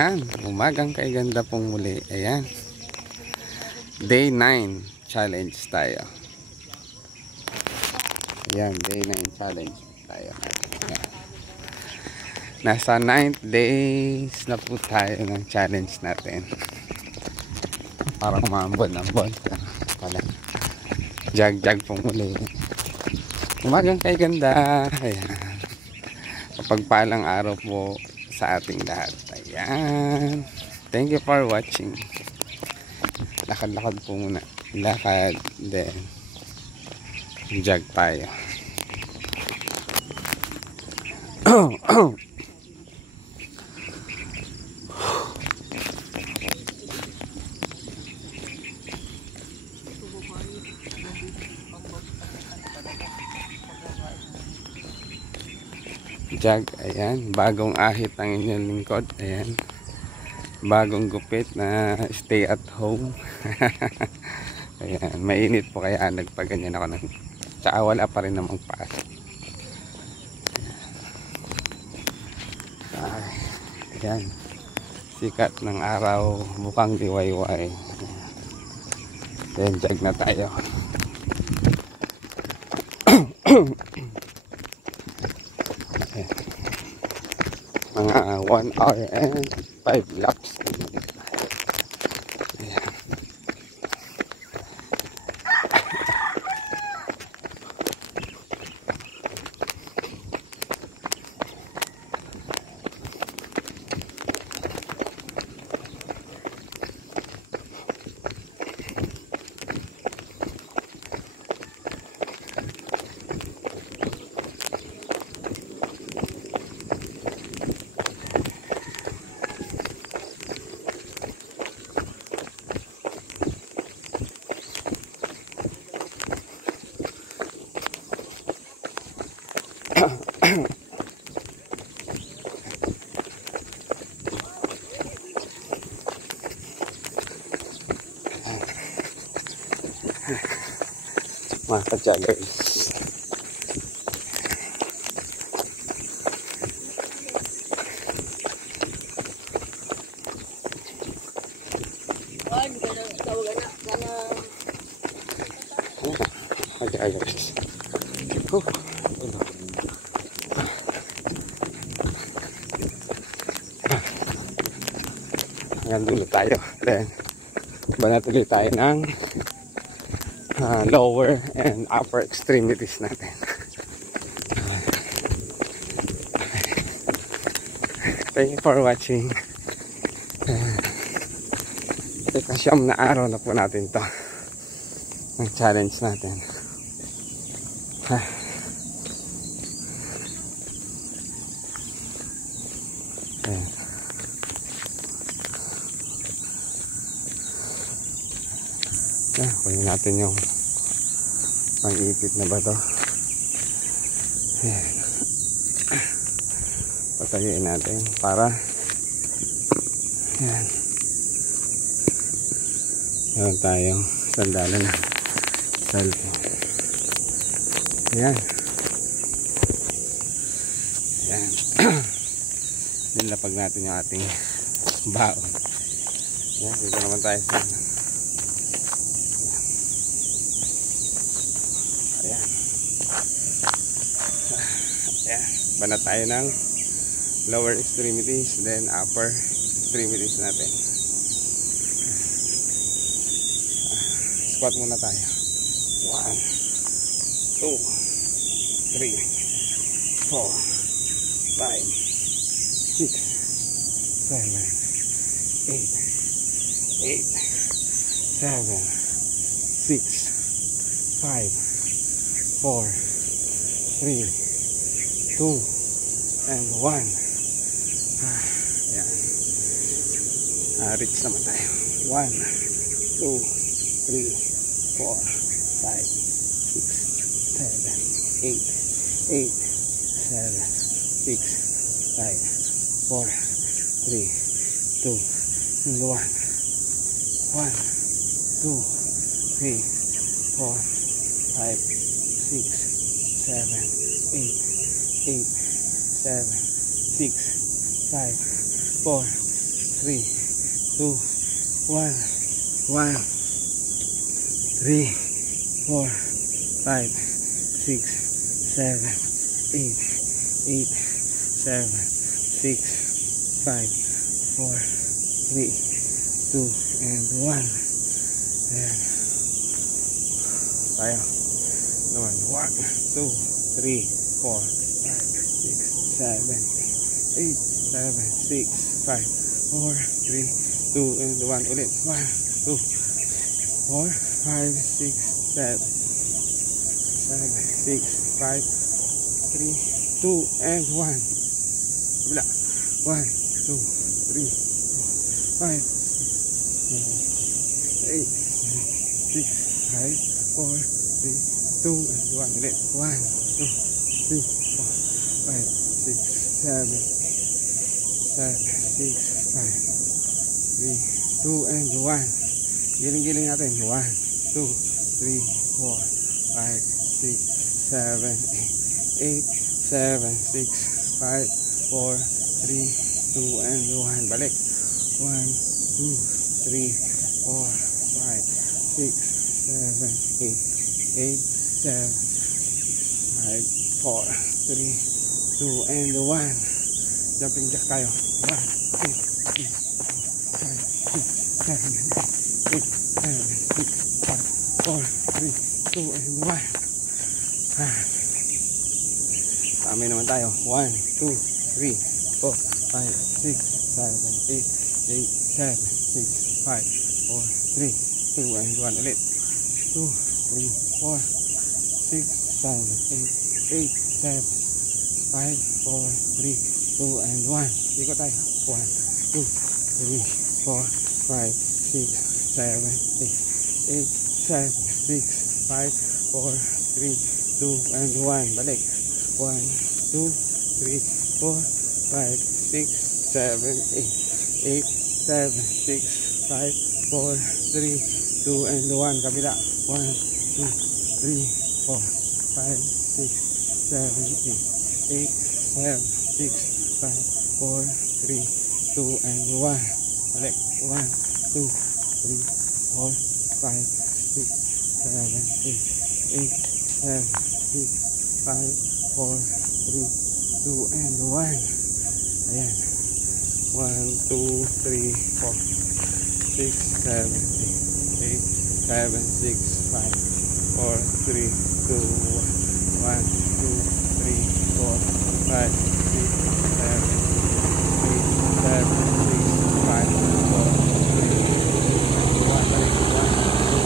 Ayan, umagang kay ganda pong muli. Ayan, day 9 challenge tayo. Ayan, day 9 challenge tayo. Ayan. Nasa 9th days na po tayo ng challenge natin. Parang umambon-ambon pala. Jag pong muli. Umagang kay ganda. Ayan, kapagpalang araw po sa ating lahat. Ayan, thank you for watching. Lakad-lakad po muna. Lakad, then jog tayo. Jog, ayan, bagong ahit ang inyong lingkod. Ayan, bagong gupit na stay at home. Ayan, mainit po kaya nagpaganyan ako ng, tsaka wala pa rin namang pasok. Ayan, sikat ng araw, mukhang diwayway. Ayan, jog na tayo. Ayan, mga 1 hour and 5 laps. Ayan. Mga ka-joggers, hanggang dulo tayo. Then banatuloy tayo ng lower and upper extremities natin. Thank you for watching. Ikasyam na araw na po natin to ng challenge natin. Ayan. Kunin natin yung pang-ipit na bato. Ayan. Patayuin natin para ayan, meron tayong sandalan na selfie. Ayan. Ayan. Nilapag natin yung ating baon. Ayan, dito naman tayo sa ayan. Ayan. Banat tayo ng lower extremities, then upper extremities natin. Squat muna tayo. 1, 2, 3, 4, 5, 6, 7, 8, 7, 6, 5, 4, 3, 2, and 1. Ayan. Reach naman tayo. 1, 2, 3, 4, 5, 6, 7, 8, 7, 6, 5, 4, 3, 2, and 1. 1, 2, 3, 4, 5, 6, 7, 8, 7, 6, 5, 4, 3, 2, 3, 2, 1, 1, 3, 4, 5, 6, 7, 8, 8, 7, 6, 5, 4, 3, 2, and 1. Ayan. Tayo. Naman. 1, 2, 3, 4, 5, 6, 7, 8, 7, 6, 5, 4, 3, 2, and 1. Ulit. 1, 2, 4, 5, 6, 7, 6, 5, 3, 2, and 1. Kabila. 1, 2, 3, 4, 5, 8, 6, 5, 4, 3, 2, and 1. Ulit. 1, 2, 3, 4, 5, 6, 7, 6, 5, 3, 2, and 1. Giling-giling natin. 1, 2, 3, 4, 5, 6, 7, 8, 7, 6, 5, 4, 3, 2, and 1. Balik. 1, 2, 3, 4, 5, 6, 7, 8, 8, 7, 5, 4, 3, 2, and 1. Jumping jack tayo. 1, 2, 3, 4, 5, 6, 7, 8, 7, 6, 5, 4, 3, 2, and 1. Tama naman tayo. 1, 2, 3, 4, 5, 6, 7, 8, 8, 7, 6, 5, 4, 3, 2, and 1. Ulit. 2, 3, 4, 6, 7, 8, 8, 7, 5, 4, 3, 2, and 1. Ikot tayo. 1, 2, 3, 4, 5, 6, 7, 8, 8, 7, 6, 5, 4, 3, 2, and 1. Balik. 1, 2, 3, 4, 5, 6, 7, 8, 8, 7, 6, 5, 4, 3, 2, and 1. Kabila. 1, 2, 3, 4, 5, 6, 7, 8, 8, 7, 6, 5, 4, 3, 2, and 1. Balik. 1, 2, 3, 4, 5, 6, 7, 8, 8, 7, 6, 5, 4, 3, 2, and 1. Ayan. 1, 2, 3, 4, 6, 7, 8, 7, 6, 5, 4, 3, 2, 1, 2, 3, 4, 5, 6, 7, 8, 7, 6, 5, 4, 3, 2, and 1. Balik. 1, 2,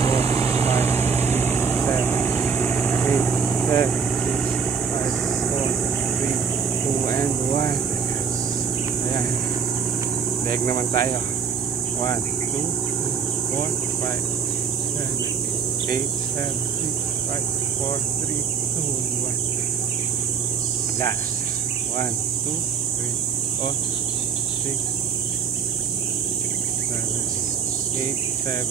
4, 5, 6, 7, 8, 7, 6, 5, 4, 3, 2, and 1. Ayan. Leg naman tayo. 1, 2, 4, 5, 7, 8, 7, 6, 5, 4, 3, 2, and 1. Last. 1, 2, 3, 4, 6, 7, 8, 7,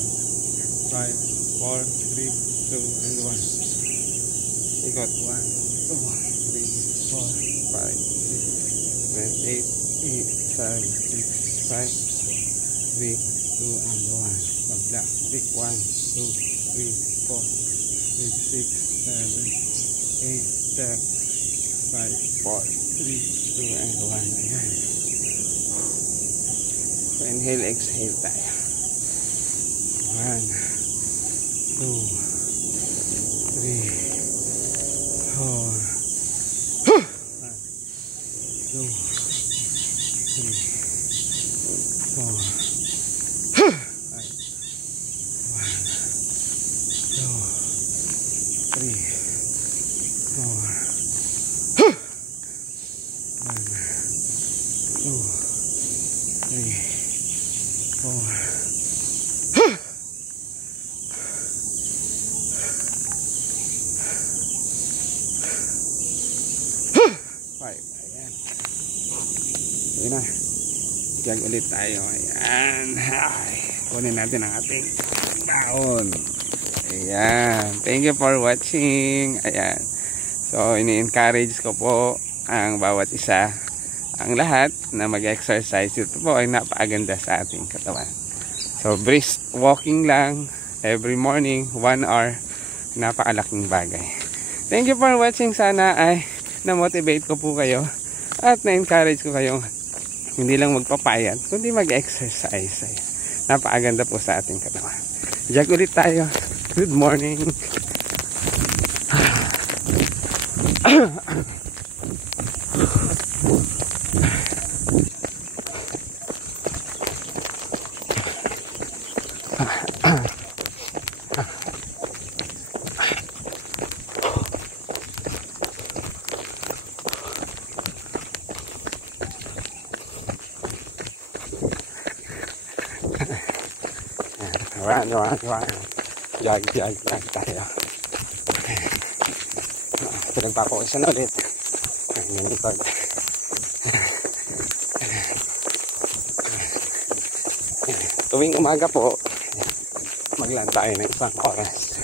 5, 4, 3, 2, and 1. Ikot. 1, 2, 3, 4, 5, 6, 7, 8, 8, 7, 6, 5, 3, 2, and 1. Pagla. 1, 2, 3, 4, 5, 6, 7, 8, 7, 5, 4, 3, 2, and 1. Ayan. So, inhale, exhale tayo. 1, 2, 3, 4, 1, 2, 3, 4, 5, 1, 2, 3, 4, 1, 2, 3, 4, 5. Ayan. Ayan na. Jog ulit tayo. Ayan. Ay, kunin natin ang ating daon. Ayan. Thank you for watching. Ayan. So, ini-encourage ko po ang bawat isa ang lahat na mag-exercise. Ito po ay napakaganda sa ating katawan. So brisk walking lang every morning, 1 hour, napakalaking bagay. Thank you for watching. Sana ay na-motivate ko po kayo at na-encourage ko kayo hindi lang magpapayat, kundi mag-exercise. Napakaganda po sa ating katawan. Jog ulit tayo. Good morning. Jog tayo. Pinagpapawisan ulit. Ang likod. Tuwing umaga po, maglaan tayo ng isang oras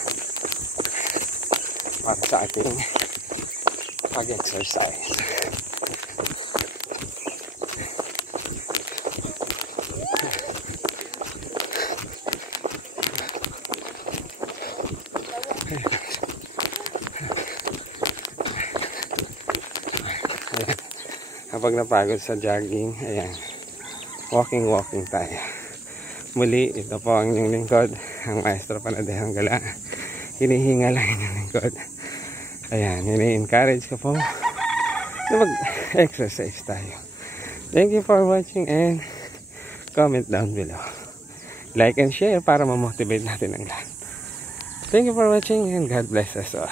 para sa ating pag-exercise. Kapag napagod sa jogging, ayan, walking tayo. Muli, ito po ang inyong lingkod, ang Maestro Panadehang Gala. Hinihinga lang inyong lingkod. Ayan, ini-encourage ko po na mag-exercise tayo. Thank you for watching and comment down below. Like and share para ma-motivate natin ang lahat. Thank you for watching and God bless us all.